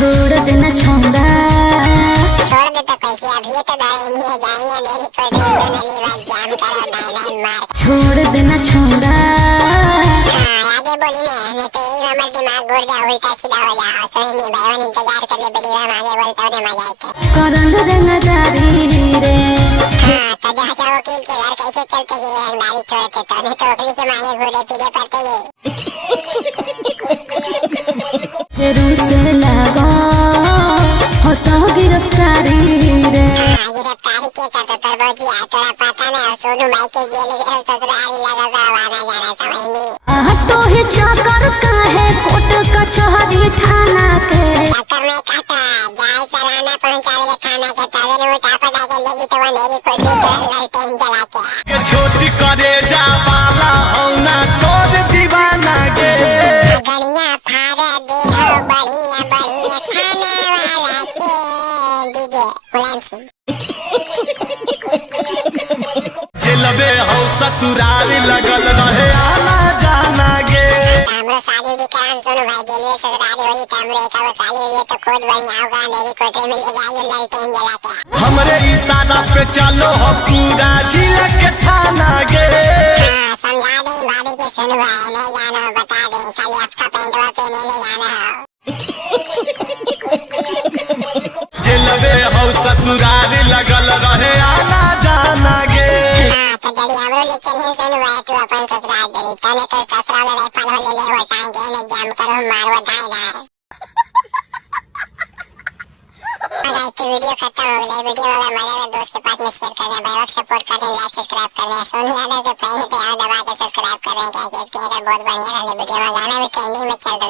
छोड़ देना छौंगा, छोड़ दे तो कैसे, अभी तो दाई नहीं जाइए मेरी को ट्रेन तो नली बात जाम करो दाई मार। छोड़ देना छौंगा, आगे बोली ना, मैं तो यही हमर दिमाग घूर जा उल्टा सीधा हो जा। सोई नहीं भाईवन इंतजार कर ले बड़ी हम आगे बोलता रे मजा आते करन रंगदारी रे। तो जहाँ चाहो वकील के घर कैसे चलते ये रंगदारी छोड़ते तो नहीं तो ओकरी के मांगे घूरे फिरे पड़ते ये। फेरू से लगा हो तो गिरफ्तारी रे। गिरफ्तारी के करते तर बहुत ही तोरा पता ना सोनू भाई के जेल में ससुराल लगा आना जाना समझ नहीं। तो ही चाकर का है कोट कचहरी थाना के। चक्कर में काटा जाए सराहना पहुंचावे थाना के तवे ने उठा पटा के लेगी तो अंधेरी कोठी पर लालटेन जला के छोटी करे जा वाला हो ना तोर दीवाना गे। गड़िया फाड़ दे हो बढ़िया बढ़िया थाना वाला के डीजे मुलायम सिंह। जेलबे हो ससुराल लगल रहे आना जाना गे। हमरो शादी भी करान सोनू भाई जेल में ससुराल होई त हमरे का वो शादी हुई तो खुद बढ़िया होगा अंधेरी कोठी में ले जाइए लालटेन जला के। हमरे इशारा पे चलो हो पूरा जिला के थाना गे। समझा दे भाभी के सोनू भाई नहीं जानो बता दे खाली आपका पैंटवा पहने ले जाना हो। जेलबे हो ससुराल लगल रहे आना जाना गे। तो जड़ी हमरो ले चलिए सोनू भाई तू अपन ससुराल जड़ी तने तो ससुराल में राइफल हो ले वो टांगे ने जाम करो मारवा दाई ना। अगर ये वीडियो खत्म हो गई वीडियो अगर मजा आए दोस्त के पास में शेयर कर दें भाई और सपोर्ट कर दें लाइक सब्सक्राइब कर दें। सोनू यादव के पहले तो यार दबा के सब्सक्राइब कर दें क्या कहते हैं बहुत बढ़िया वाले वीडियो में गाना भी ट्रेंडिंग में चल रहा है।